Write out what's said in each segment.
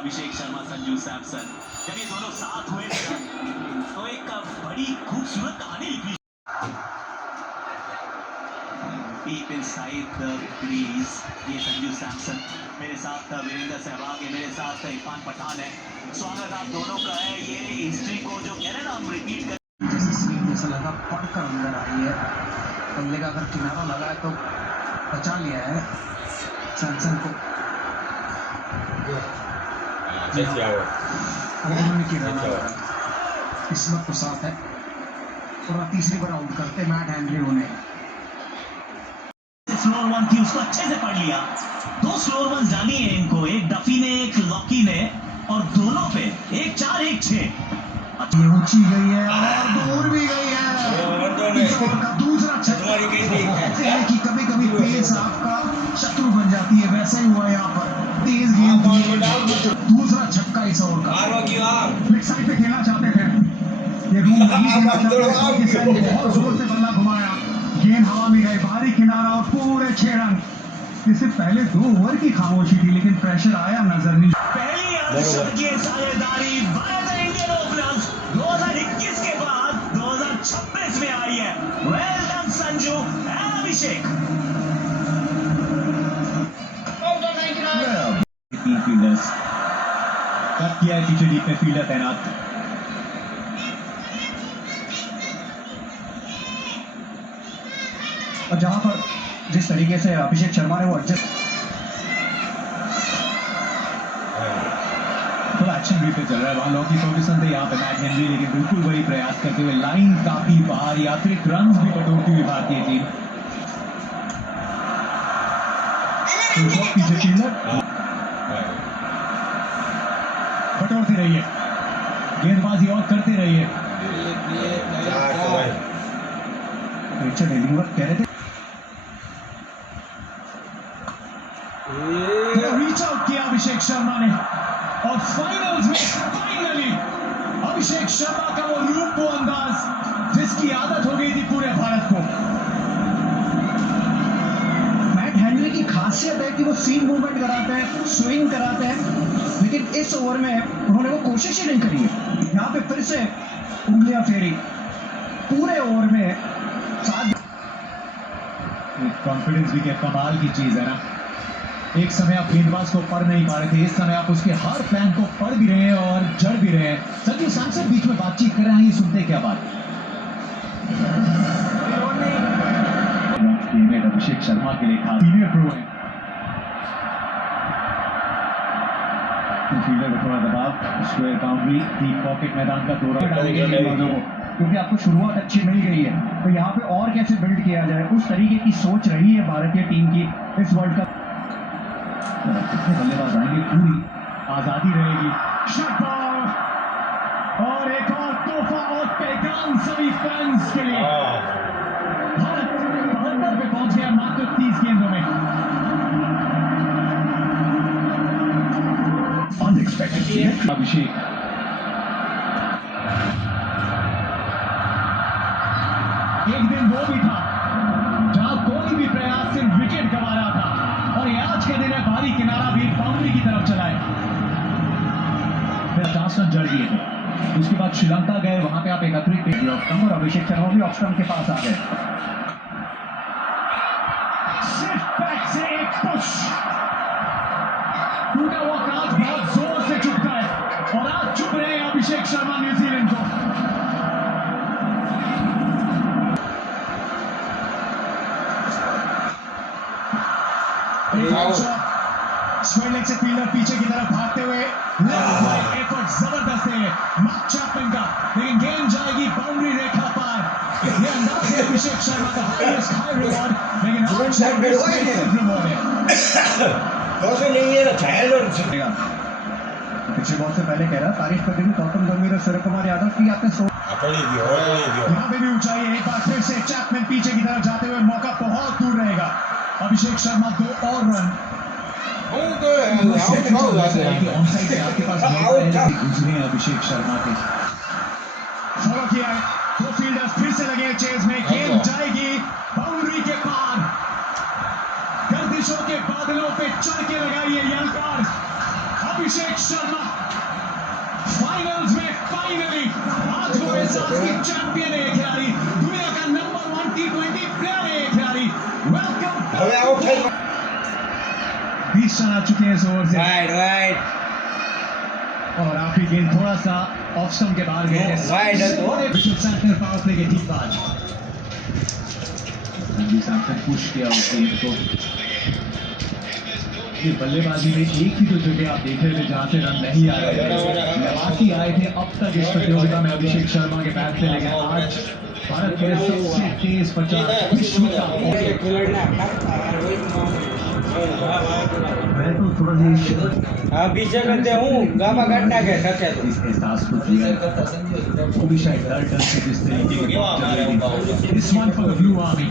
अभिषेक शर्मा, संजू सैमसन। जब ये दोनों साथ हुए तो एक बड़ी खूबसूरत कहानी लिखी। डीप इनसाइड द क्रीज, ये संजू सैमसन, मेरे साथ वीरेंद्र सहवाग है, मेरे साथ इरफान पठान है। स्वागत आप दोनों का है। ये हिस्ट्री को जो कह रहे हैं ना हम रिपीट कर, जैसे स्क्रीन जैसा लगा पढ़कर अंदर आई है। बल्ले का अगर किनारा लगा है तो बचा लिया है सैमसन को। किस्मत तो साथ है और तीसरी बार आउट करते मैट हेनरी उन्हें। स्लोअर वन थी, उसको अच्छे से पढ़ लिया। दो स्लोअर वन डाली है इनको, एक डफी ने एक लॉकी ने, और दोनों पे 1-4 1-6। ये ऊंची गई है और दूर भी गई है। का दूसरा छक्का कहते हैं कि कभी कभी पेस आपका शत्रु बन जाती है, वैसा ही हुआ यहाँ पर। तेज गेंद, दूसरा छक्का इस ओवर का। लेग साइड पे खेलना चाहते थे, ये रूम बहुत जोर से बल्ला घुमाया, गेंद हवा में गई, बाहरी किनारा और पूरे 6 रन। इससे पहले 2 ओवर की खामोशी थी लेकिन प्रेशर आया नजर नहीं। पहली साझेदारी इंडियन ओपनर्स 2021 के बाद 2026 में आई है। Well done Sanju and Abhishek. 3 fielders cut किया है, पीछे डीप में फील्डर तैनात। और जहां पर जिस तरीके से अभिषेक शर्मा ने वो एडजस्ट, थोड़ा एक्शन भी पे चल रहा है वहां। लॉकी फर्ग्यूसन थे यहाँ पे, मैट हेनरी, लेकिन बिल्कुल वही प्रयास करते हुए लाइन काफी बाहर, यात्रिक रन भी बटोरती हुई भारतीय टीम। पीछे फील्डर बटोरती रही है, गेंदबाजी और करते रहिए। रिचर्ड एलिंगवर्थ कह रहे थे रीच आउट किया अभिषेक शर्मा ने, और फाइनल्स में फाइनली अभिषेक शर्मा का वो रूप, वो अंदाज जिसकी आदत हो गई थी पूरे भारत को। मैट हेनरी की खासियत है कि वो सीम मूवमेंट कराते हैं, स्विंग कराते हैं, लेकिन इस ओवर में उन्होंने वो कोशिश ही नहीं करी है। यहाँ पे फिर से उंगलियां फेरी, पूरे ओवर में साथ। कॉन्फिडेंस भी क्या कमाल की चीज है ना। एक समय आप गेंदबाज को पढ़ नहीं पा रहे थे, इस समय आप उसके हर प्लान को पढ़ भी रहे हैं और जड़ भी रहे हैं। संजू सैमसन बीच में बातचीत कर रहे हैं, ये सुनते क्या बात। अभिषेक शर्मा के लिए खास सीनियर प्रो है। फील्डर को थोड़ा दबाव, स्क्वायर बाउंड्री, डीप पॉकेट, मैदान का दौरा डालेंगे गेंदबाजों को, क्योंकि आपको शुरुआत अच्छी मिल गई है। तो यहाँ पे और कैसे बिल्ड किया जाए, उस तरीके की सोच रही है भारतीय टीम की इस वर्ल्ड कप। कितने बल्लेबाज आएंगे, पूरी आजादी रहेगी। शॉट और एक और तोहफा और पैगाम सभी फैंस के लिए। भारत 72 पे पहुंच गया मात्र 30 गेंदों में। अनएक्सपेक्टेड अभिषेक, एक दिन वो भी था जहां कोई भी प्रयास सिर्फ विकेट गंवा रहा था, और ये आज के दिन है भारी किनारा भी बाउंड्री की तरफ चला है। 50 रन जड़ दिए थे, उसके बाद श्रीलंका गए, वहां पे आप एक अतिरिक्त और अभिषेक शर्मा भी ऑफ के पास आ गए। सिर्फ बैक से एक पुश, टूटा हुआ कांच बहुत जोर से चुभता है, और आज चुभ रहे हैं अभिषेक शर्मा न्यूजीलैंड को। स्क्वायर लेग से फील्डर पीछे की तरफ भागते हुए, एफर्ट जबरदस्त है मार्क चैपमैन का, लेकिन गेंद जाएगी बाउंड्री रेखा पार। ये अंदाज है अभिषेक शर्मा का, हाईएस्ट हाई रिवॉर्ड, लेकिन रिवॉर्ड है पिछले बॉल से पहले कह रहा तारीफ कर दी गौतम गंभीर और सूर्य कुमार यादव की। आपने यहाँ पे भी ऊंचाई है, एक बार फिर से चैपमैन पीछे की तरफ जाते हुए, मौका बहुत दूर रहेगा। अभिषेक शर्मा 2 और रन। आपके पास गुजरे अभिषेक शर्मा के फॉलो किया है, 2 फील्डर्स फिर से लगे चेज में, गेंद जाएगी बाउंड्री के पार। गर्दिशों के बादलों पे चढ़ के लगाइए यलकार। अभिषेक शर्मा फाइनल्स में फाइनली आज वो चैंपियन है खिलाड़ी, दुनिया का नंबर 1 T20 प्लेयर है खिलाड़ी। वेलकम। 20 रन आ चुके हैं इस ओवर से। वाइड और आखिरी गेंद थोड़ा सा ऑफ स्टंप के बाहर गए। वाइड है तो विशु सैंटनर पावर प्ले के ठीक बाद संजू सैमसन पुश किया उस गेंद को। ये बल्लेबाजी में एक ही तो जगह आप देख रहे थे जहां से रन नहीं आ रहे थे, नवासी आए थे अब तक इस प्रतियोगिता में अभिषेक शर्मा के बैट से, लेकिन आज भारत के सबसे तेज 50 विश्व का। मैं तो थोड़ा सी हाँ पीछे करते हूँ गामा काटना के सके तो इस एहसास को दिया वो भी शायद डर डर से जिस तरीके की this one for the blue army.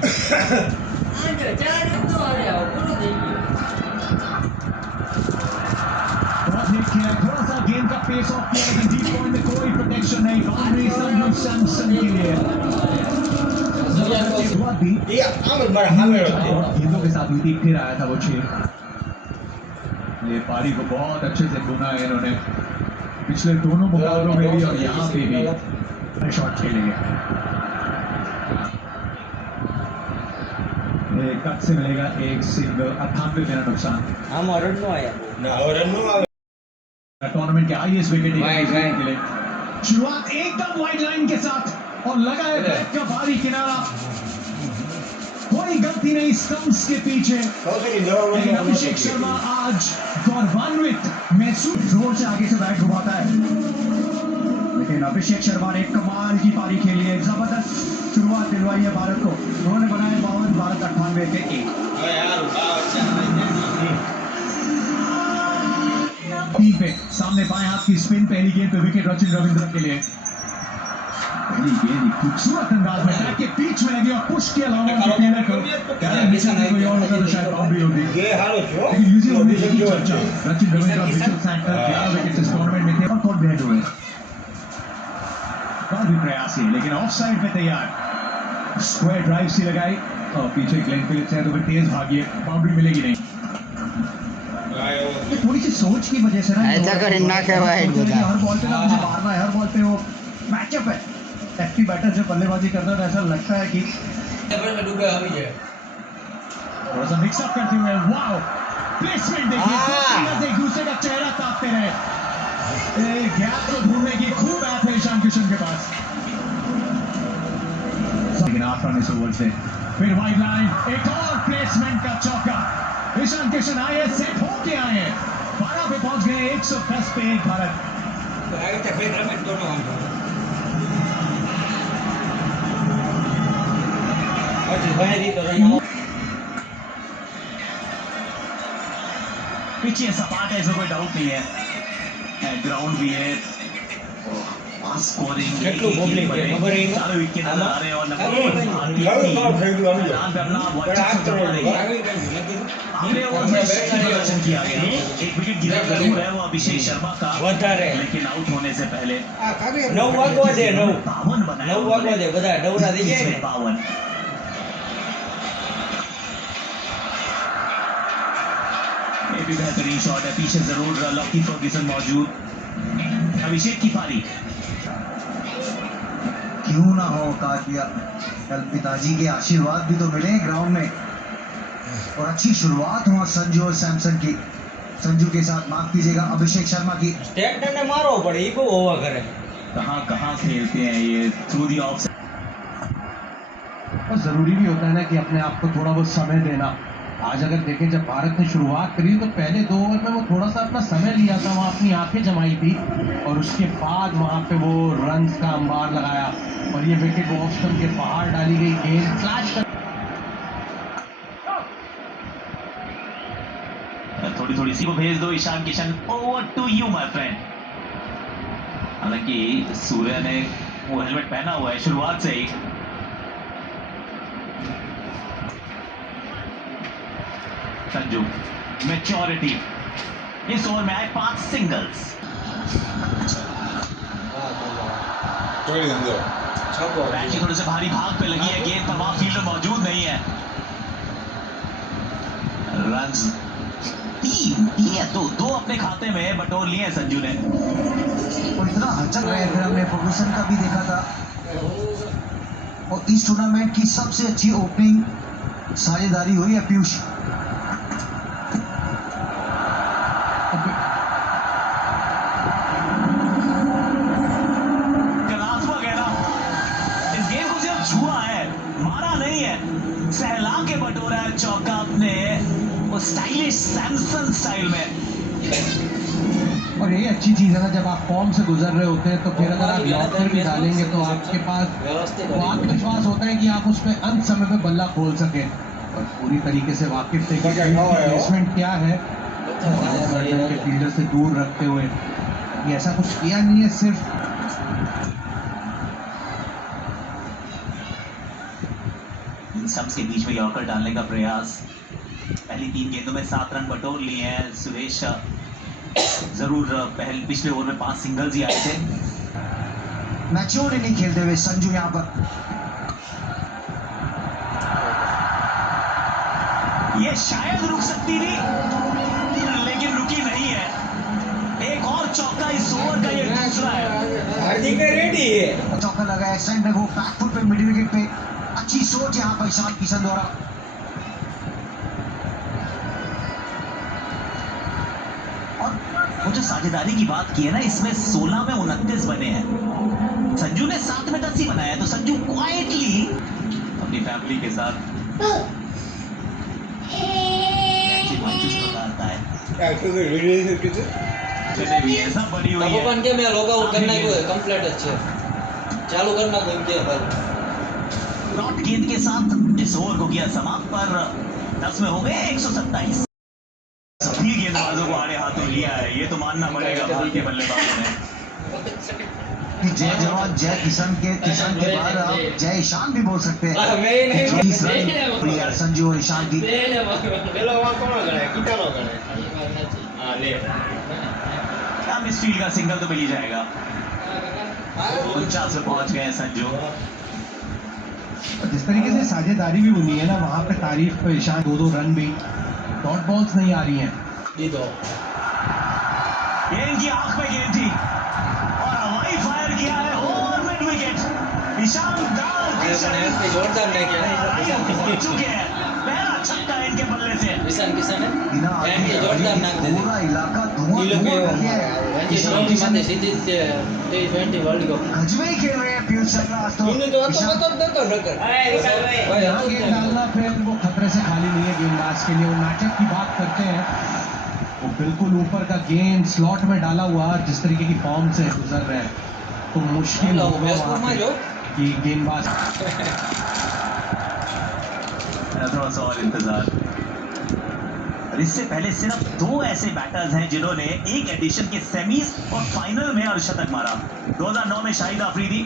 थोड़ा सा गेंद का पेस ऑफ किया, लेकिन डीप पॉइंट में कोई प्रोटेक्शन नहीं। बाउंड्री संजू सैमसन के लिए गेंदों के साथ भी फिर आया था वो छेद। ये पारी को बहुत अच्छे से बुना है इन्होंने पिछले दोनों मुकाबलों में भी और यहाँ पे भी शॉट खेलेंगे। कट से मिलेगा एक सिंगल, 98 मेरा नुकसान। हम रन नो आया टूर्नामेंट के हाईएस्ट विकेट वाइड के लिए शुरुआत एकदम वाइड लाइन के साथ और लगा है बैट का भारी किनारा, कोई गलती नहीं स्टंप्स के पीछे, लेकिन अभिषेक शर्मा आज गौरवान्वित महसूस जोर से आगे से बैट घुमाता है। लेकिन अभिषेक शर्मा ने कमाल की पारी खेली है, जबरदस्त शुरुआत दिलवाई है भारत को। उन्होंने बनाए 52, भारत 98 के 1। तीन पे सामने बाएं हाथ की स्पिन, पहली गेंद पे विकेट रचिन रविंद्र के लिए। पहली गेंद खूबसूरत अंदाज में बैट के बीच में लगी और पुश किया लॉन्ग ऑन फील्डर को। कोई और होता तो शायद बाउंड्री होती, लेकिन न्यूजीलैंड में यही चर्चा। रचिन रविंद्र और विशु सैंटनर 11 विकेट इस टूर्नामेंट में थे और कॉट बैट हुए। और भी प्रयास ही, लेकिन ऑफ साइड पे तैयार। स्क्वायर ड्राइव सी लगाई और पीछे ग्लेन फिलिप्स है तो फिर तेज भागी, बाउंड्री मिलेगी नहीं। थोड़ी सी सोच की वजह से ना ऐसा करें ना क्या वाइड बता, हर बॉल पे ना मुझे मारना है, हर बॉल पे वो मैचअप है। एक्टिव बैटर जब बल्लेबाजी करता है तो ऐसा लगता है कि थोड़ा सा मिक्स अप करते हुए, वाओ प्लेसमेंट देखिए, एक दूसरे का चेहरा ताकते रहे। गैप को ढूंढने की खूब बात है ईशान किशन के पास, लेकिन 8 रन इस ओवर से। फिर वाइड लाइन, एक और प्लेसमेंट का चौका। ईशान किशन आए, सेट होके आए, 12 पे पहुंच गए, 110 पे 1 भारत। पिच ये सपाट है, इसमें कोई डाउट नहीं है, ग्राउंड भी है, स्कोरिंग કેટલું પબ્લિક છે ખબર છે ચાલો વિકેટ નજર आ रहे हैं और नंबर અગલે ओवर में प्रदर्शन किया गया। एक विकेट गिरा जरूर है वो अभिषेक शर्मा का, लेकिन आउट होने से पहले 9 વાગવા દે 9 52 बनाया, 9 વાગવા દે બધા ડવરા થઈ જાય ને 52। ये भी बेहतरीन शॉट है, पीछे जरूर लकी फर्ग्यूसन मौजूद। अभिषेक की पारी, क्यों ना हो काटिया, कल पिताजी के आशीर्वाद भी तो मिले ग्राउंड में और अच्छी शुरुआत हुआ संजू और सैमसन की। संजू के साथ माफ कीजिएगा अभिषेक शर्मा की। સ્ટેટને ને મારવો પડે ઈ બહુ હોવા કરે। कहाँ कहाँ खेलते हैं ये थ्रू दी ऑफ। और जरूरी भी होता है ना कि अपने आप को थोड़ा बहुत समय देना। आज अगर देखें जब भारत ने शुरुआत करी तो पहले 2 ओवर में वो थोड़ा सा अपना समय लिया था, वहाँ अपनी आंखें जमाई थी और उसके बाद वहाँ पे वो रन्स का अंबार लगाया और ये विकेट ऑफ स्टंप के बाहर डाली गई गेंद फ्लैश कर। थोड़ी थोड़ी सी को भेज दो Ishan Kishan, over to you my friend. हालांकि सूर्य ने वो हेलमेट पहना हुआ है शुरुआत से ही। संजू मैच्योरिटी, इस ओवर में आए 5 सिंगल्स। बैट की थोड़े से भारी भाग पे लगी है गेंद पर, वहां फील्डर मौजूद नहीं है। रन्स तीन ये दो अपने खाते में बटोर लिए हैं संजू ने। वो इतना हचक रहे हैं, फिर हमने फर्गूसन का भी देखा था। और इस टूर्नामेंट की सबसे अच्छी ओपनिंग साझेदारी हुई है पीयूष। कलात्मक है ना, इस गेम को सिर्फ छुआ है, मारा नहीं है। सहला के बटोरा है चौका अपने वो स्टाइलिश सैमसन स्टाइल में। और ये अच्छी चीज़ है ना, जब आप फॉर्म से गुजर रहे होते हैं तो फिर अगर आप यॉर्कर भी डालेंगे तो आपके पास वो आत्मविश्वास होता है कि आप उस पर अंत समय पे बल्ला खोल सकें। और पूरी तरीके से वाकिफ थे कि प्लेसमेंट क्या है, के फील्डर से दूर रखते हुए ये ऐसा कुछ किया नहीं है। सिर्फ इन स्टंप्स के बीच में यॉर्कर डालने का प्रयास। पहली 3 गेंदों में 7 रन बटोर लिए हैं सुरेश। जरूर पिछले ओवर में 5 सिंगल्स ही आए थे। मैच्योर नहीं खेलते हुए संजू यहाँ पर। ये शायद रुक सकती थी लेकिन रुकी नहीं है। एक और चौका इस ओवर का, ये दूसरा है। हार्दिक रेडी है। चौका लगा एक्सटेंड में, वो बैकफुट पे मिड विकेट पे। अच्छी सोच यहाँ पर ईशान किशन द्वारा। और वो जो साझेदारी की बात की है ना, इसमें 16 में 29 बने हैं। संजू ने 7 में 10 ही बनाया, तो संजू क्वाइटली अपनी फैमिली के साथ करता है। भी ऐसा बड़ी हुई है। अपन के में लॉग आउट करना है, कोई कंप्लीट अच्छे चालू करना कोई के पर डॉट गेंद के साथ इस ओवर को किया समाप्त, पर 10 में हो गए 127। सभी गेंदबाजों को आड़े हाथों लिया है, ये तो मानना पड़ेगा भारतीय बल्लेबाजों ने। कि जय जवान जय किसान के बाद आप जय ईशान भी बोल सकते हैं। नहीं 20 रन प्रिया संजू और ईशान की। अब इस फील्ड का सिंगल तो मिल ही जाएगा। 49 में पहुंच गए संजू। जिस तरीके से साझेदारी भी बनी है ना, वहाँ पे तारीफ पे ईशान 2-2 रन भी। डॉट बॉल्स नहीं आ रही हैं। ये इनकी आंख में गेंद थी और हवाई फायर किया है ओवर मिड विकेट। ईशानदार जोरदार नहीं किया चुके हैं। पहला छक्का इनके बल्ले से। किसान है बिना जोरदार नाक दे पूरा इलाका धुआं कर दिया है। ईशान किशन माते सीधी T20 वर्ल्ड कप गजबे ही खेल रहे हैं पीयूष शर्मा आज तो। इन्हें तो तो और यहाँ गेंद डालना फिर वो खतरे से खाली नहीं है गेंदबाज के लिए। वो नाटक की बात करते हैं, वो बिल्कुल ऊपर का गेंद स्लॉट में डाला हुआ जिस तरीके की फॉर्म से गुजर रहे हैं, तो मुश्किल होगा वहाँ पे कि गेंदबाज थोड़ा सा और इंतजार। और इससे पहले सिर्फ 2 ऐसे बैटर्स हैं जिन्होंने एक एडिशन के सेमीज और फाइनल में अर्धशतक मारा। 2009 में शाहिद अफरीदी,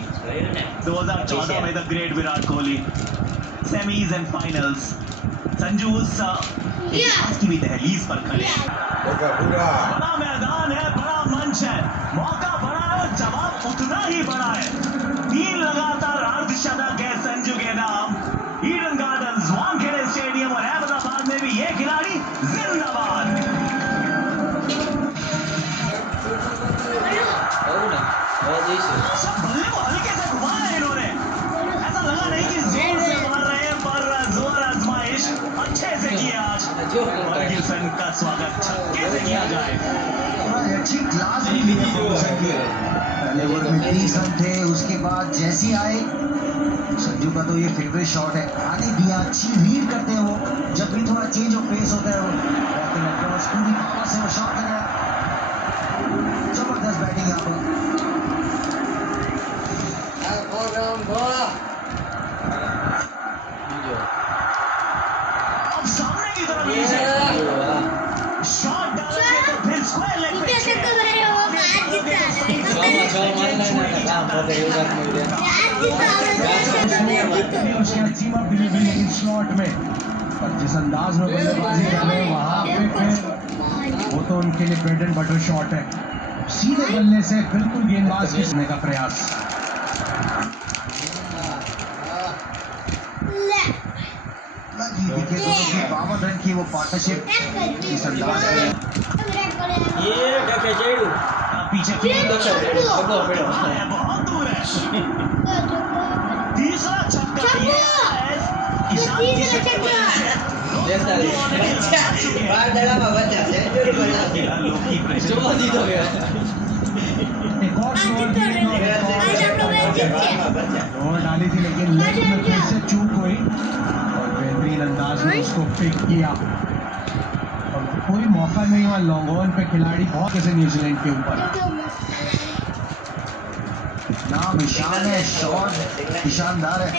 2014 में the great Virat Kohli. Semis and finals. Sanju उस इतिहास की भी दहलीज पर खड़े हैं। बड़ा मैदान है, बड़ा मंच है, मौका बड़ा है, जवाब उतना ही बड़ा है। 3 लगातार अर्धशतक है संजू के नाम। ईडन गार्डन्स, वानखेड़े स्टेडियम और अहमदाबाद में भी ये खिलाड़ी जिंदाबाद। सब बल्ले को हल्के से घुमाया है इन्होंने। ऐसा लगा नहीं कि जोर से मार रहे हैं, पर जोर आजमाइश अच्छे से किया आज। फर्ग्यूसन का स्वागत छक्के से किया जाए। अच्छी क्लास भी ली है फर्गूसन की। पहले ओवर में 30 रन थे, उसके बाद जैसी आए संजू का तो ये फेवरेट शॉट है। आने दिया, अच्छी रीड करते हैं वो। जब भी थोड़ा चेंज ऑफ पेस होता है वो पूरी पावर से वो शॉट लगाया। जबरदस्त बैटिंग यहाँ पर। अब सामने की तरफ शॉट डालेंगे तो फिर स्क्वायर लेग पे लेकिन स्लॉट में, और जिस अंदाज में बल्लेबाजी कर रहे हैं वहाँ पे फिर वो तो उनके लिए ब्रेड एंड बटर शॉट है। सीधे बल्ले से बिल्कुल गेंदबाज की सुनने का प्रयास। की दिखे तो 52 रन की वो पार्टनरशिप इस अंदाज में ये डके चेड़ू पीछे बहुत दूर है तीसरा छक्का ये है ईशान की छक्के वजह से बार दड़ा में बचा सेंचुरी बना खिला लोग की प्रेशर जो जीत हो गया एक और स्कोर डाली थी लेकिन लेग में फिर से चूक हुई और बेहतरीन अंदाज में उसको पिक किया और कोई मौका नहीं हुआ। लॉन्ग ऑन पे खिलाड़ी बहुत कैसे न्यूजीलैंड के ऊपर नाम ईशान है, शॉट ईशानदार है।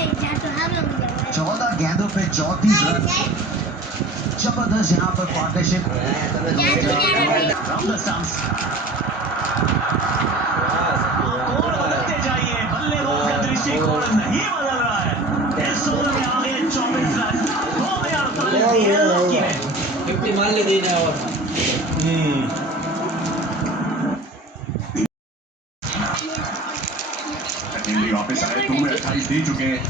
14 गेंदों पे 34 रन, जबरदस्त यहाँ पर पार्टनरशिप। बदलते जाइए, बल्लेबाज का दृष्टिकोण नहीं बदल रहा है। इस ओवर में आ गए 24 रन, 2 में 48 येलो की है। 50 मान ले देना और दिल्ली वापस आए 2 में 28 दे चुके हैं।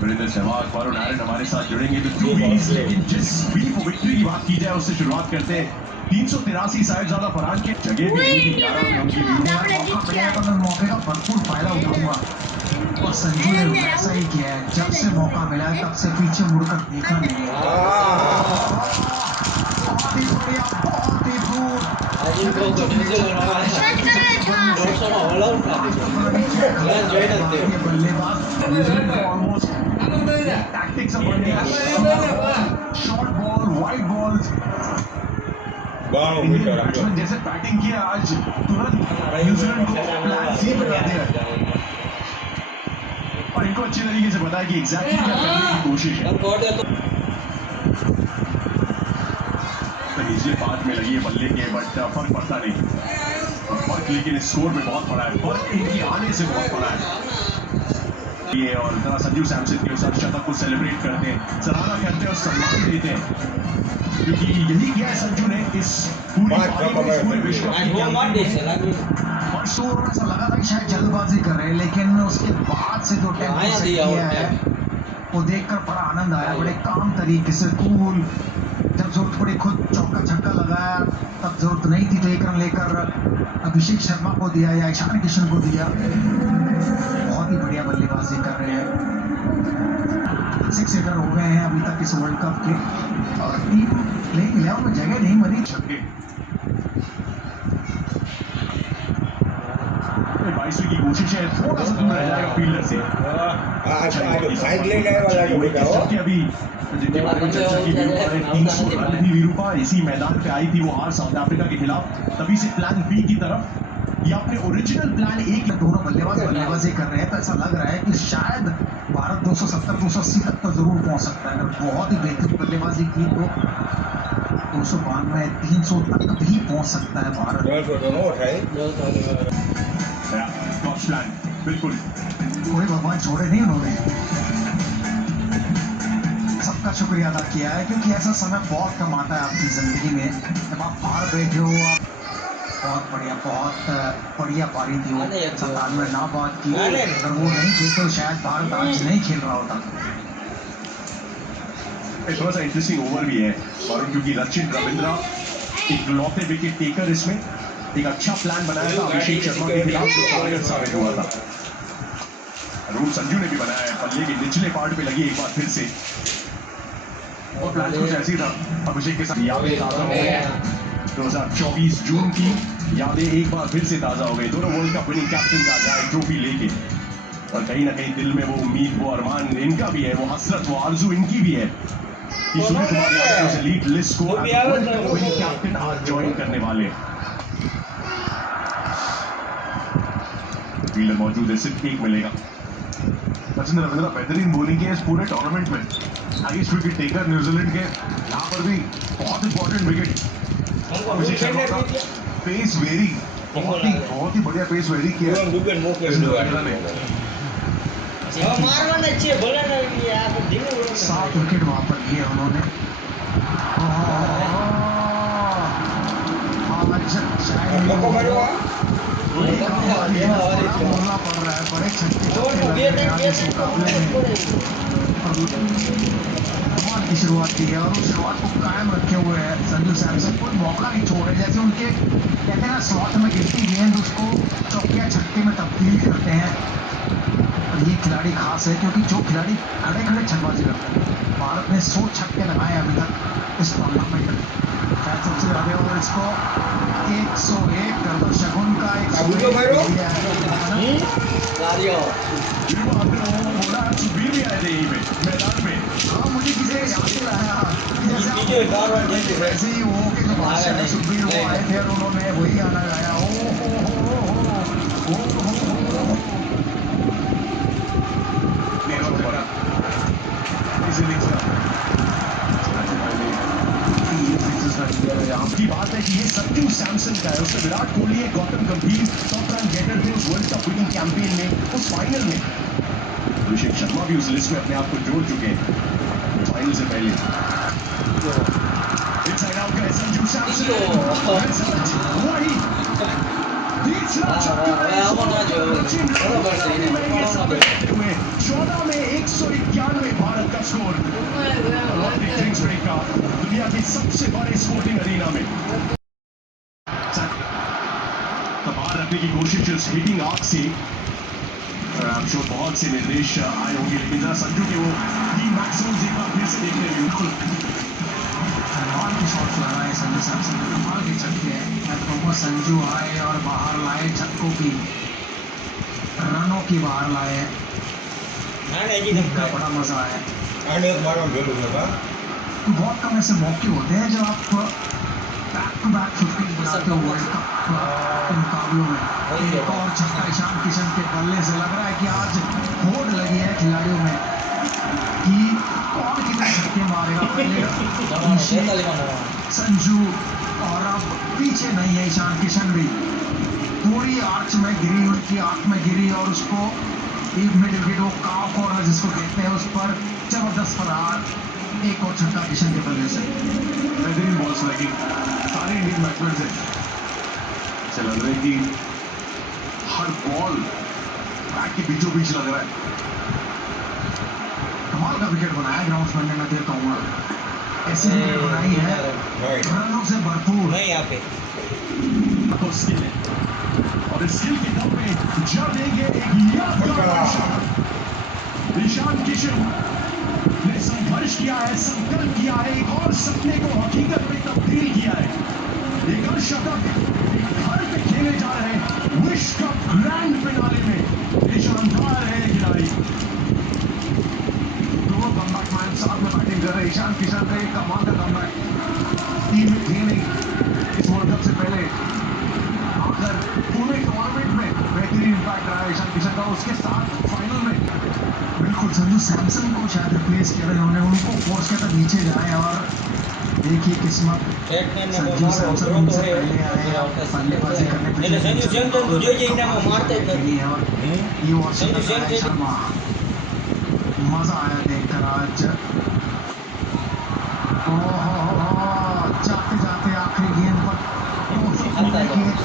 वीरेंद्र सहवाग और नारायण हमारे साथ जुड़ेंगे तो 2 विकेट्स, लेकिन जिस भी विक्ट्री की बात की जाए उससे शुरुआत करते हैं। 383 साहिबजादा फरहान के जगह भी नहीं थी 11 में उनकी मौका मिला तो मैं मौके का भरपूर फायदा उठाऊंगा और संजू ने वैसा ही किया है। जब से मौका मिला है तब से पीछे मुड़कर देखा नहीं है। बहुत ही बढ़िया, बहुत ही दूर। आज इनको न्यूजीलैंड वाला रोशन ऑल आउट ना दे जॉइन करते ये बल्लेबाज almost tactics of short ball, wide balls, batsman जैसे बैटिंग किया आज तुरंत न्यूजीलैंड को प्लान सी बना दिया और इनको अच्छी तरीके से पता है कि एग्जैक्टली क्या करने की कोशिश है। हम कोड है तो नीचे पार्ट में लगी है बल्ले के, बट फर्क पड़ता नहीं। फर्क लेकिन स्कोर में बहुत बड़ा है, फर्क इनके आने से बहुत बड़ा है ये। और जरा संजू सैमसन के साथ शतक को सेलिब्रेट करते हैं, सराहना करते हैं और सम्मान देते हैं, क्योंकि यही किया है संजू ने इस पूरे विश्व आज वो मार दे चला फर्स्ट ओवर में ऐसा लगा था कि शायद जल्दबाजी कर रहे हैं, लेकिन उसके बाद से जो टेम्पो आया सेट दिया किया है वो देखकर बड़ा आनंद आया। बड़े काम तरीके से कूल, जब जरूरत पड़ी खुद चौका छक्का लगाया, तब जरूरत नहीं थी तो 1 रन लेकर अभिषेक शर्मा को दिया या ईशान किशन को दिया। बहुत ही बढ़िया बल्लेबाजी कर रहे हैं। 6 हिटर हो गए हैं अभी तक इस वर्ल्ड कप के और टीम प्लेइंग 11 में जगह नहीं बनी। छक्के 22वीं की कोशिश है, थोड़ा सा दूर रह जाएगा फील्डर से। छक्के अभी जिनके बारे में चर्चा की वीरूपा ने 300 रन भी वीरूपा इसी मैदान पे आई थी वो हार साउथ अफ्रीका के खिलाफ, तभी से प्लान बी की तरफ या अपने ओरिजिनल प्लान ए की दोनों बल्लेबाजी कर रहे हैं तो ऐसा लग रहा है कि शायद भारत 270-280 तक तो जरूर पहुंच सकता है। अगर बहुत ही बेहतरीन बल्लेबाजी की तो 292-300 तक भी पहुंच सकता है भारत। प्लान बिल्कुल कोई भगवान छोड़े नहीं उन्होंने, सबका शुक्रिया अदा किया है, क्योंकि ऐसा समय बहुत कम आता है आपकी जिंदगी में जब आप बाहर बैठे हो। आप बहुत बढ़िया पारी थी वो, 97 ना बात की। अगर वो नहीं खेलते तो शायद भारत आज नहीं खेल रहा होता। थोड़ा सा इंटरेस्टिंग ओवर भी है वरुण, क्योंकि रचिन रविंद्रा एक लौटे विकेट टेकर, इसमें एक अच्छा प्लान बनाया था अभिषेक शर्मा के खिलाफ जो कारगर साबित हुआ था। अरुण संजू ने भी बनाया है, बल्ले के निचले पार्ट पे लगी एक बार फिर से और प्लान कुछ ऐसी था। अभिषेक के साथ यादें ताजा हो गई, 2024 जून की यादें एक बार फिर से ताजा हो गई। दोनों वर्ल्ड कप विनिंग कैप्टन का जाए ट्रॉफी लेके, और कहीं ना कहीं दिल में वो उम्मीद, वो अरमान इनका भी है, वो हसरत, वो आरजू इनकी भी है कि सूर्य कुमार यादव से लीड लिस्ट को विनिंग कैप्टन आज ज्वाइन करने वाले। फील्डर मौजूद है, सिर्फ 1 मिलेगा। रचिन रविंद्रा बेहतरीन बॉलिंग है इस पूरे टूर्नामेंट में, हाईएस्ट विकेट टेकर न्यूजीलैंड के, यहाँ पर भी बहुत इंपॉर्टेंट विकेट। अभिषेक शर्मा का पेस वेरी, बहुत ही बढ़िया पेस वेरी किया रचिन रविंद्रा ने। मारवाना चाहिए बोला ना कि आप धीमे बोलो। 7 विकेट वहां पर लिए उन्होंने। बोलना पड़ रहा है, बड़े छक्के लग रहे हैं इस मुकाबले में। कमाल की शुरुआत की है और उस शुरुआत को कायम रखे हुए है संजू सैमसन। कोई मौका नहीं छोड़े, जैसे उनके कहते हैं ना स्लॉट में गिरती गेंद उसको चौकिया छक्के में तब्दील करते हैं। और ये खिलाड़ी खास है क्योंकि जो खिलाड़ी खड़े खड़े छक्केबाजी करते हैं, भारत ने 100 छक्के लगाए अभी तक इस टूर्नामेंट में, शायद सबसे ज्यादा। और इसको 101 कर दो, शगुन का 101 दिया है। Dario. बोला सुबीर भी आए थे यहीं पे मैदान में। हाँ, मुझे किसी ने याद दिलाया कि जैसे आप वीडियो डाल रहे हैं, देखिए। वैसे ही वो के जो बादशाह है सुबीर, वो आए थे और उन्होंने वही गाना गाया। ओ हो हो। इस इनिंग्स का यहाँ की बात है कि ये संजू सैमसन का है। उससे विराट कोहली है, गौतम गंभीर टॉप रन गेटर थे उस वर्ल्ड कप विनिंग कैंपेन में, उस फाइनल में। अभिषेक शर्मा भी उस लिस्ट में अपने आप को जोड़ चुके हैं फाइनल से पहले। इनसाइड आउट का संजू सैमसन वही तीसरा हुए 14 में 191 भारत का स्कोर का दुनिया के सबसे बड़े स्पोर्टिंग अरीना में। बाहर रखने की कोशिश उस हिटिंग आर्क से, I'm sure बहुत से निर्देश आए होंगे, लेकिन जरा संजू के वो तीन मैक्सिमम एक बार फिर से देखने बिल्कुल कमाल की शॉट्स लगा है संजू सैमसन, कमाल के छक्के हैं। मैं कहूँगा संजू आए और बाहर लाए छक्कों की, रनों की बाहर लाए, बड़ा मजा आया। तो बहुत कम ऐसे मौके होते हैं जब आप बैक टू बैक 50 बनाते हो वर्ल्ड कप के मुकाबलों में। एक और छक्का ईशान किशन के बल्ले से, लग रहा है कि आज होड़ लगी है खिलाड़ियों में कि कौन कितने छक्के मारेगा। पहले संजू और अब पीछे नहीं है ईशान किशन भी, पूरी आर्च में गिरी, उनकी आंख में गिरी और उसको एक मिड विकेट वो काव कॉर्नर जिसको कहते हैं उस पर जबरदस्त फरार। एक और छक्का किशन के बल्ले से। बेहतरीन बॉल्स लगी सारे इंडियन बैट्समैन से। ऐसा लग रहा है कि हर बॉल बैट के बीचों बीच लग रहा है। कमाल का विकेट बनाया ग्राउंड्समैन ने, मैं तो कहूँगा ऐसी विकेट बनाई है रनों से भरपूर। नहीं यहाँ पे तो स्किल है और इस स्किल के दम पे जड़ देंगे एक यादगार शॉट। ईशान किशन ने संघर्ष किया है, संकल्प किया है, एक और सपने को हकीकत में तब्दील किया है। एक और शतक एक घर पे खेले जा रहे हैं विश्व कप ग्रैंड फिनाले में। ये शानदार है खिलाड़ी। दो कमबैक मैन साथ में बैटिंग कर रहे हैं। ईशान किशन का एक कमाल का कमबैक, टीम में थे नहीं इस वर्ल्ड कप से पहले, अगर पूरे टूर्नामेंट में बेहतरीन इम्पैक्ट रहा है ईशान किशन का। उसके साथ फाइनल में बिल्कुल संजू सैमसन को शायद रिप्लेस किया उन्होंने, उनको फोर्स किया था नीचे जाए और देखिए किस्मत, संजू सैमसन उनसे पहले आए और बल्लेबाजी करने पे ये और शर्मा, मजा आया देखकर आज। जाते जाते आखिरी गेंद पर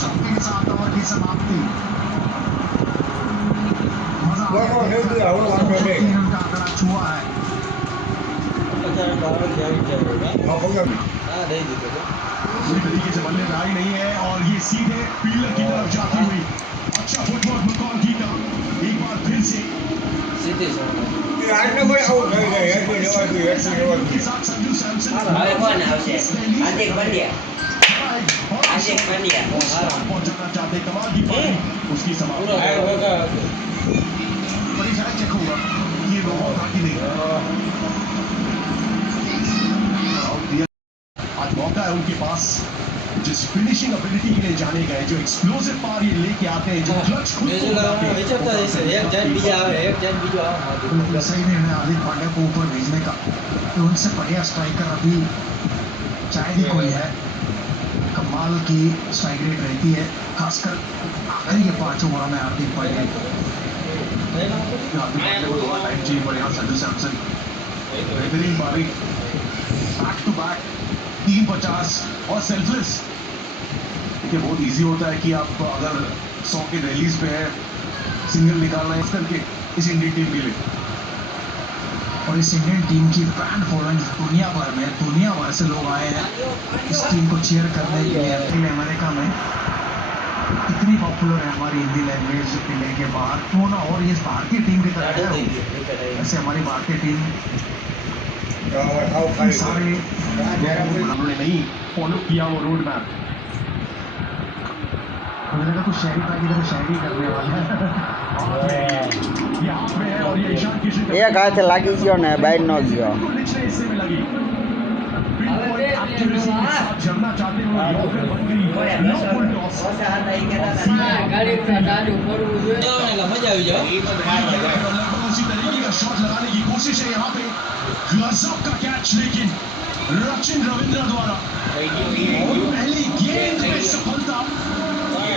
चौके के साथ ओवर की समाप्ति। मजा आया, 3 रन का आंकड़ा छुआ है। पूरी तरीके से बल्लेबाजी नहीं है और ये सीधे फील्डर की तरफ जाती हुई अच्छा फुटवर्क मकॉन्की का एक बार फिर से के साथ संजू सैमसन पहुंचाना चाहते, कमाल की पारी उसकी समाप्ति। बड़ी शायद चेक होगा ये रोबोट था कि नहीं। आज मौका है उनके पास जिस फिनिशिंग एबिलिटी के लिए जाने गए, जो एक्सप्लोसिव पार ये लेके आते हैं, जो क्लच खुद को बनाते हैं। बिल्कुल सही निर्णय हार्दिक पांड्या को ऊपर भेजने का, तो उनसे बढ़िया स्ट्राइकर अभी शायद ही कोई है। कमाल की स्ट्राइक रेट रहती है, खासकर आखिरी के 5 ओवर में हार्दिक पांड्या को थोड़ा टाइम चाहिए पड़ेगा। संजू सैमसन बेहतरीन पारी, बैक टू बैक 350 और सेल्फलेस। देखिए बहुत इजी होता है कि आप अगर 100 के रैलीज पे है सिंगल निकालना है करके इस इंडियन टीम के लिए, और इस इंडियन टीम की फैन फॉलोइंग दुनिया भर से लोग आए हैं इस टीम को चीयर करने के लिए। अमेरिका में इतनी पॉपुलर है हमारी हिंदी लैंग्वेज इंडिया के बाहर, क्यों ना और ये भारतीय टीम की तरह है। ऐसे हमारी भारतीय टीम सारे उन्होंने नहीं फॉलो किया वो रोड मैप। मुझे लगा कुछ शहरी था, इधर शहरी करने वाला है। यहाँ पे है और ये ईशान किशन एक हाथ लागी गयो ने बाहर न गयो। निचले हिस्से में लगी, बिल्कुल एक्यूरेसी के साथ जमना चाहते हो, यॉर्कर बन गई नो फुल टॉस। ગાડી ચાલુ કરવું જોઈએ એટલે મજા આવી જાય लगभग उसी तरीके का शॉट लगाने की कोशिश है यहाँ पे, गजब का कैच लेकिन रचिन रविंद्र द्वारा और पहली गेंद में सफलता और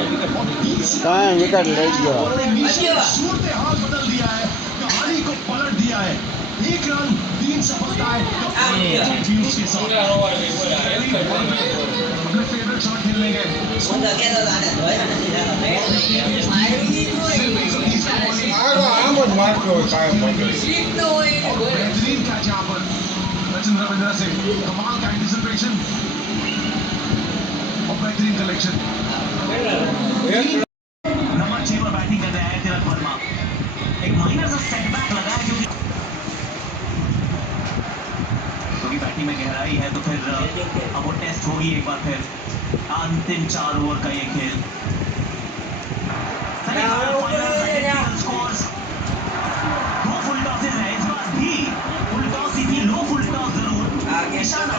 ત્રણ વિકેટ લઈ ગયો। सूरत हाल बदल दिया है, कहानी को पलट दिया है। 1 रन 3 सफलताएं उसके साथ अपने फेवरेट शॉट खेलने गए। बेहतरीन कैच यहाँ पर रचिन रविंद्र से, कमाल का एंटिसिपेशन और बेहतरीन कलेक्शन। नंबर 6 पर बैटिंग कर रहे हैं तिलक वर्मा। एक माइनर सा सेटबैक लगा है क्योंकि बैटिंग में गहराई है, तो फिर अब वो टेस्ट होगी एक बार फिर। अंतिम 4 ओवर का ये खेल। दो फुल टॉसेज है इस बार भी, फुल टॉस ही थी, लो फुल टॉस जरूर। निशाना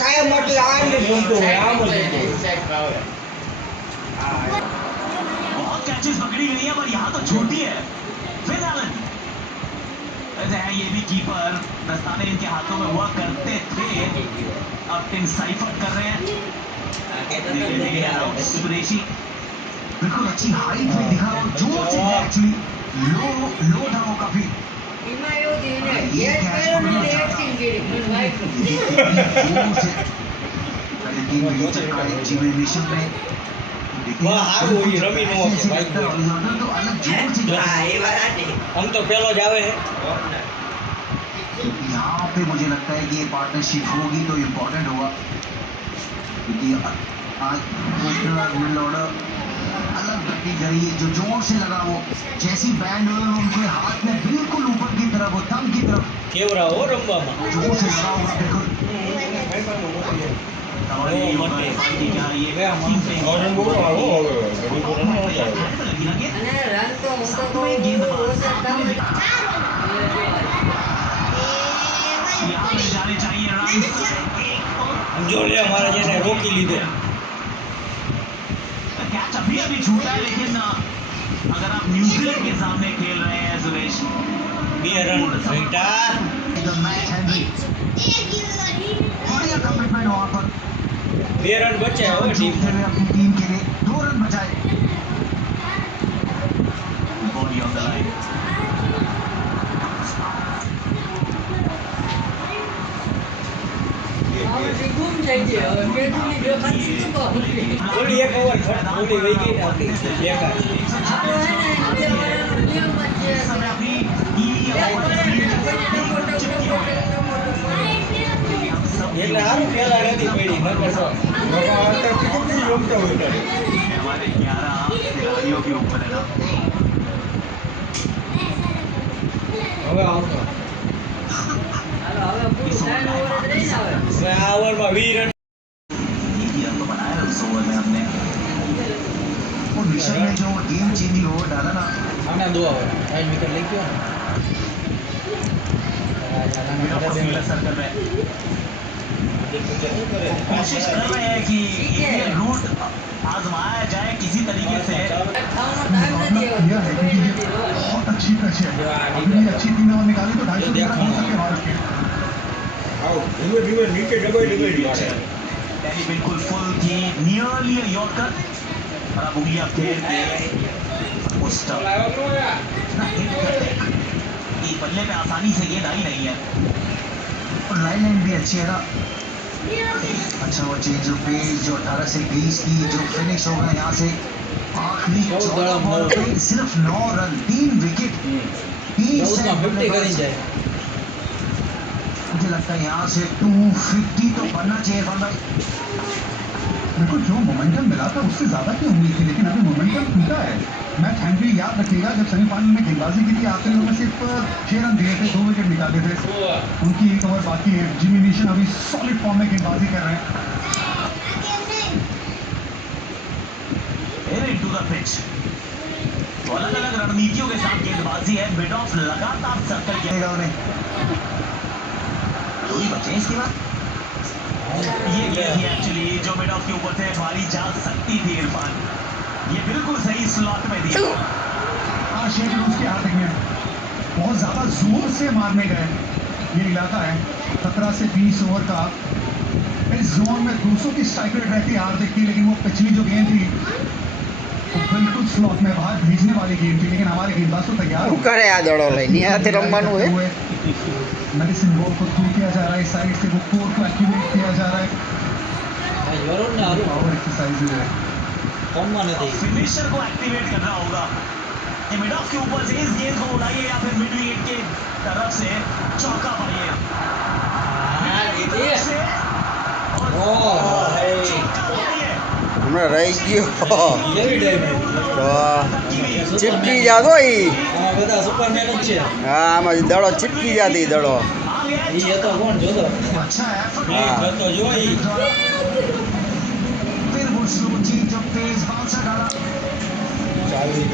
કાય મોટી આ ને ગમતો હોય આ બધું बहुत कैचेस पकड़ी गई है पर यहाँ तो छोटी है। फिर एलन ऐसे है ये भी कीपर, दस्ताने इनके हाथों में हुआ करते थे, अब टीम साइफर कर रहे हैं। कुरैशी बिल्कुल अच्छी हाइट में दिखा और जोर से एक्चुअली लो था वो काफी। એમાં એવું થયું ને ગેસ કર્યો ને એક્ટિંગ કરી પણ વાઈટ जोर से पहले 3 विकेट चटकाए जीवनेशन में। વાહ હારું હોય રમી નો કે ભાઈ तो अलग जोर से આમ તો પેલો જ આવે यहाँ पे मुझे लगता है कि ये पार्टनरशिप होगी तो इम्पोर्टेंट होगा, क्योंकि आज मिडल ऑर्डर अलग बैटिंग करी है। जो जोर से लगा वो जैसी बैंड हुए उनके हाथ में बिल्कुल ऊपर की तरफ, वो थंब की तरफ કેવરા હો રમવામાં जोर से लगा हुआ बिल्कुल। और ये होगा कि क्या ये અને રન તો હું તો કહું ઓછા તમે यहाँ पे जाने चाहिए रन। જો લે અમારે જેને રોકી લીધો कैच अभी अभी छूटा है, लेकिन अगर आप न्यूजीलैंड के सामने खेल रहे हैं सुरेश, 2 રન બેટા मैच हेनरी बढ़िया कमिटमेंट वहाँ पर, 2 રન બચ્યા હો ટીમ जीतते हुए अपनी टीम के लिए 2 रन बचाए। Body on the line. હવે ગુમ થઈ ગયો હવે પેટની જો ખાતી શું કહું ઓલી એક ઓવર ઓલી વહી ગઈ ને આપણી બેકાર આપણો હે ને ઇન્ડિયાનો નિયમ જ છે समय अपनी टीवी या એટલે હારું પેલા નથી પડી નકર તો हमारे 11 खिलाड़ियों के ऊपर है ना। હવે આવતો હાલો હવે પૂરું થાય ઓવર જ રહી ને હવે હવે આ ઓવરમાં 20 રન मीडियम तो बनाया है उस ओवर में हमने। वो मिशन में जो गेम चेंजिंग ओवर डाला ना, આના 2 ઓવર 3 વિકેટ લઈ ગયો सर्कल में कोशिश कर रहे हैं कि ये रूट आजमाया जाए किसी तरीके से। ખાવાનો ટાઈમ નથી किया है क्योंकि ये बहुत अच्छी पिच है। अभी भी अच्छी टीम और निकाली तो 250 रन हो सकते भारत के। पहली बिल्कुल फुल थी, नियरली यॉर्कर, और अब उंगलियां फेर के पोस्ट ये बल्ले पे आसानी से गेंद आई नहीं है। और लाइन भी अच्छी है ना, अच्छा वो चेंज ऑफ पेस जो 18 से 20 की जो फिनिश होगा यहाँ से आखिरी 14 बॉल पे सिर्फ 9 रन, 3 विकेट, 30 उसका 50 करी जाए। मुझे लगता है यहाँ से 250 तो बनना चाहिए इरफान भाई। देखो जो मोमेंटम मिला था उससे ज्यादा की उम्मीद थी, लेकिन अभी मोमेंटम टूटा है। मैच हैंनरी याद रखिएगा जब सेमीफाइनल में गेंदबाजी की थी, आखिरी में सिर्फ 6 रन दिए थे, 2 विकेट निकाले थे। उनकी एक ओवर बाकी है। जिमी नीशन अभी सॉलिड फॉर्म में गेंदबाजी कर रहे हैं। इनटू द पिच, तो अलग अलग रणनीतियों के साथ गेंदबाजी है। मिड ऑफ लगातार सर्कल किया उन्हें कोई बचे इसके बाद ये गेंद थी एक्चुअली जो मिड ऑफ के ऊपर से मारी जा सकती थी इरफान, ये बिल्कुल सही स्लॉट में दी। शेख उसके हाथ में बहुत ज्यादा जोर से मारने गए। ये इलाका है 17 से 20 ओवर का। इस जोन में 200 की स्ट्राइक रेट रहती है हार्दिक की, लेकिन वो पिछली जो गेंद थी वो बिल्कुल स्लॉट में बाहर भेजने वाली गेंद थी, लेकिन हमारे गेंदबाज तो तैयार हो કરે આ દડો લઈને હાથે રમવાનું હોય। मेडिसिन बॉल को थ्रू किया जा रहा है, इस साइड से वो कोर को एक्टिवेट किया जा रहा है। वरुण ने हारू पावर एक्सरसाइज है। कम नहीं फिनिशर को एक्टिवेट करना होगा। ये मिड ऑफ के ऊपर से इस गेंद को उड़ाइए या फिर मिड विकेट के तरफ से चौका पाइए। હમણાં રહી ગયો કેવી ટાઈમ તો ચીપકી જાતો ઈ। બધા સુપરમેન જ છે। હા આમાં દડો ચીપકી જાતી દડો। ઈ એ તો કોણ જોતો अच्छा है ઈ જોતો જોઈ फिर वो slow change of pace, bouncer डाला।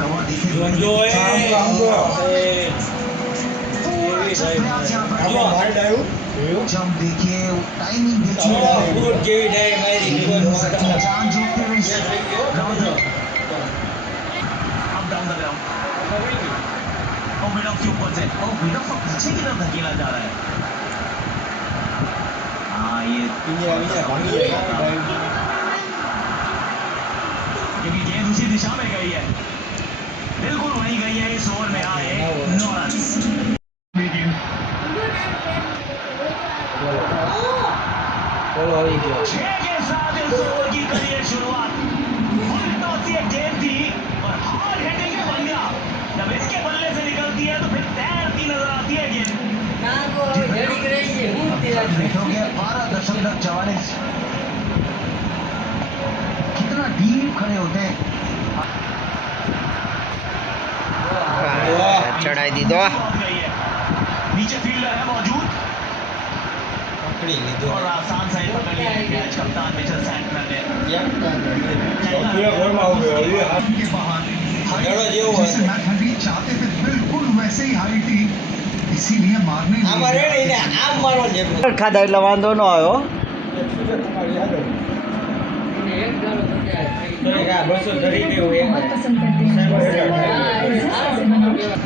कवर देखिए જોજો એ जंप देखिए, टाइमिंग देखिए, ગુડ કેવી ટાઈમ મારી जान जोड़ते हुए राउंड अब डाउन द ग्राउंड और मिड ऑफ के ऊपर से और मिड ऑफ को पीछे की तरफ धकेला जा रहा है। हाँ ये क्योंकि गेंद उसी दिशा में गई है, बिल्कुल वहीं गई है। इस ओवर में आए 9 रन। બોલો આવી ગયો 6 के साथ इस ओवर की करिए शुरुआत। फुल टॉस ये गेंद थी और हार्ड हिटिंग बन गया। जब इसके बल्ले से निकलती है तो फिर तैरती नजर आती है गेंद। देखोगे 12.44 कितना डीप खड़े होते हैं। ચડાઈ દીધો। पहुंच गई है, नीचे फील्डर है मौजूद પકડી લીધો और आसान साइड पकड़ लिया कैच कप्तान मिचेल सैंटनर ने। के बाहर દડો જેવો जैसे હોય मैच हैंनरी चाहते थे बिल्कुल वैसे ही हाई थी, इसीलिए मारने नहीं આમાં રે दिया। ને આમ મારવાનું છે ખાધા એટલે વાંધો ન આવ્યો। બસો ધરી દેવું એક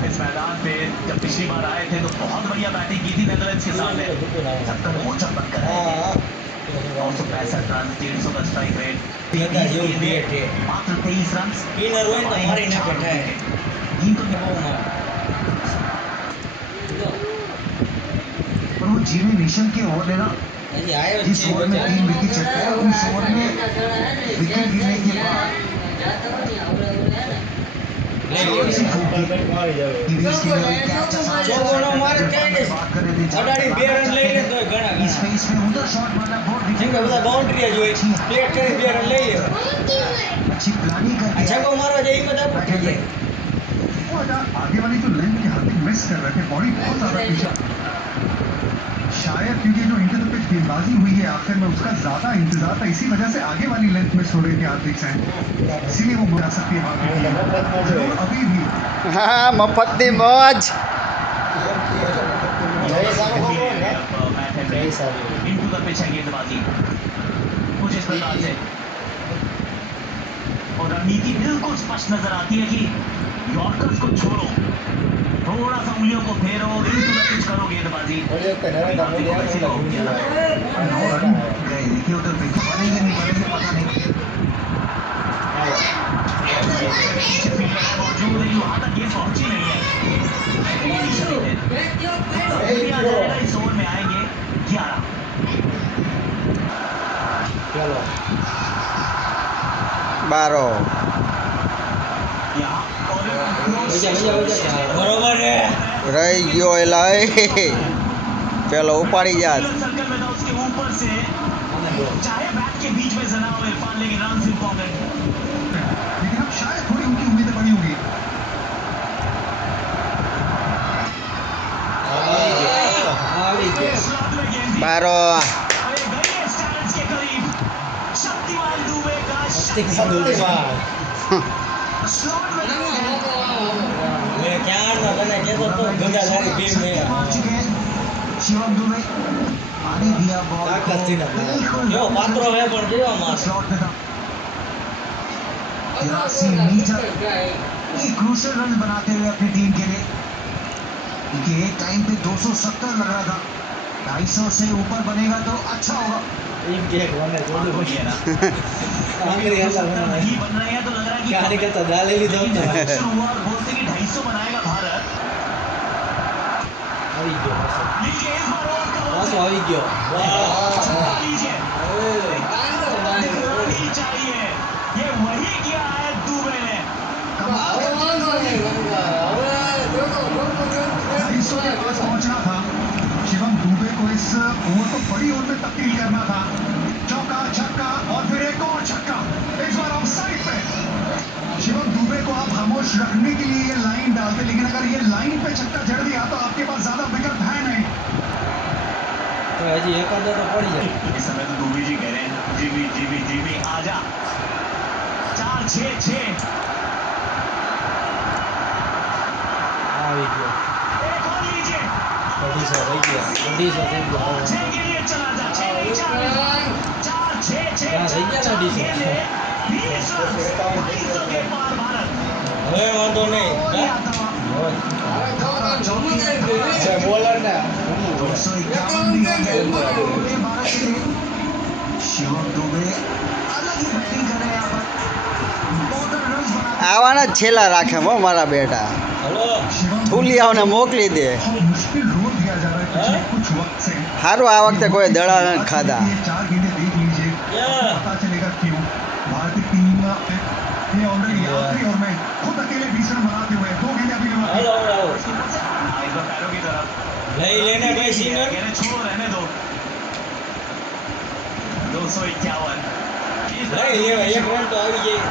इस मैदान पे जब पिछली बार आए थे तो बहुत बढ़िया बैटिंग की थी नेदरलैंड्स के सामने। सबका बहुत चमक कर रहे थे। 965 रन, 150 का स्ट्राइक रेट, બધા જેવું બેટ છે मात्र 23 रन। સ્પિનર હોય તો મારી ના બેઠા टीम को બહુ મારે और वो जिमी नीशन के ओवर लेना, હજી આવ્યો જ जिस છે ओवर में 3 विकेट चढ़ते हैं, उस ओवर में विकेट गिरने के बाद जोर से फूकी। टीवीएस के लिए कैच आसान जो बोलो मार के बात कर रहे थे અડાડી 2 રન લઈ લે તો ઘણા इस ઘણા पेस में उधर शॉट मारना बहुत જેમ કે डिफिकल्ट બધા બાઉન્ડ્રી જ હોય પ્લેટ કરી 2 રન લઈ લે अच्छी प्लानिंग करके છક્કો મારવા જાય એ બધા बैठे थे। वो आगे वाली जो लेंथ के हार्दिक मिस कर रहे थे, बॉडी बहुत ज्यादा पीछे। शायद क्योंकि जो इंटर द पिच गेंदबाजी हुई है आखिर में उसका ज्यादा इंतजार था, इसी वजह से आगे वाली लेंथ मिस हो रही थी हार्दिक से, इसीलिए वो जा सकती है बाकी जरूर अभी भी। હા મફતની મોજ। इनटू द पिच है गेंदबाजी कुछ इस प्रकार से और रणनीति बिल्कुल स्पष्ट नजर आती है कि यॉर्कर्स को छोड़ो, थोड़ा सा उंगलियों को फेरो, इनटू द पिच करो गेंदबाजी। गए देखिए उधर विकेट बनेंगे नहीं बनेंगे पता नहीं। पीछे फील्डर है मौजूद, लेकिन वहां तक गेंद पहुंची नहीं है। अभी आ जाएगा, इस ओवर में आएंगे 11। ચાલો 12 यहाँ और બરોબર છે રહી ગયો એલા એ પેલો ઉપાડી જાત सर्कल में था उसके ऊपर से चाहे बैट के बीच में जना हो इरफान लेकिन रन इंपॉर्टेंट लेकिन अब शायद थोड़ी उनकी उम्मीदें बड़ी होंगी આવી ગયો स्लॉट में गेंद दी પારો अरे गई है स्टैंड्स के करीब शक्तिमान दुबे का શક્તિમાન દુબે स्लॉट में મેં ક્યારના તને કહેતો તો ગંગા સારી ટીમ નહીં पहुंच चुके हैं शिवम दुबे आने दिया बॉल તાકાત થી ના बिल्कुल જો પાત્રો હે પણ કેવા માર स्लॉट में था 83 मीटर ये क्रूशियल रन बनाते हुए अपनी टीम के लिए क्योंकि एक टाइम पे 270 लग रहा था 250 से ऊपर बनेगा तो अच्छा होगा એમ કે મને જોડું वही है ना આંગળી હલા બના नहीं बन रहे हैं तो लग रहा है कि કહાની કરતા દાલેલી દો ને शुरू हुआ और बोलते कि 250 बनाएगा भारत આવી ગયો लीजिए इस बार और का પાછો આવી ગયો लीजिए दिखलानी चाहिए ये वही किया है दुबे ने 250 के पास पहुंचना था शिवम दुबे को इस ओवर को बड़ी ओवर में तब्दील करना था चौका छक्का और फिर एक और छक्का इस बार ऑफ साइड पे शिवम दुबे को आप खामोश रखने के लिए ये लाइन डालते लेकिन अगर ये लाइन पे छक्का जड़ दिया तो आपके पास ज्यादा विकल्प है नहीं તો હજી એકાદો તો પડી જાય इस समय तो दुबे जी कह रहे हैं जीबी आजा 4-6-6 આવી ગયો एक और लीजिए 250 થઈ ગયા 250 થઈ ગયા 6 के लिए चला जा 6 नहीं 4 हाँ, रही गया ना 250 250 के पार भारत હવે વાંધો નહીં और आता हुआ છે બોલર ને 251 दिया गया पूरे भारत के लिए शिवम दुबे अलग ही बैटिंग कर रहे हैं यहाँ पर इम्पोर्टेंट रन्स बनाते આવાના જ છેલ્લા રાખે હો મારા બેટા હલો शिवम થુલિયાઓને મોકલી દે बहुत मुश्किल रोल दिया जा रहा है पिछले कुछ वक्त से સારું आ वक्त कोई दड़ा नहीं खाधा ये 4 गेंदें देख लीजिए क्या? पता चलेगा क्यों भारतीय टीम ये ऑलरेडी आखिरी ओवर में खुद अकेले 20 रन बनाते हुए 2 गेंदें अभी હલો હલો इस बार पैरों की तरफ લઈ લેને ભાઈ कह સિંગર रहे छोड़ो रहने दो 251 લઈ લેવા એક રન તો આવી જાય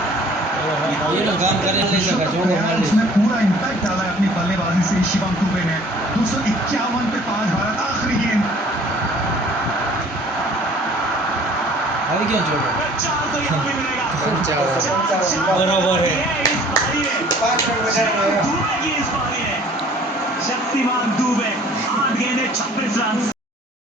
એનું કામ કરીને લઈ શકાય જોડો મારી उसमें पूरा इम्पैक्ट डाला है अपनी बल्लेबाजी से शिवम दुबे ने 251 पे 5 भारत आखिरी गेंद આવી ગયો જોડો 4 तो यहाँ भी मिलेगा બરોબર હે इस पारी में दुबे की इस पारी में शक्तिमान दुबे 8 गेंदें 26 रन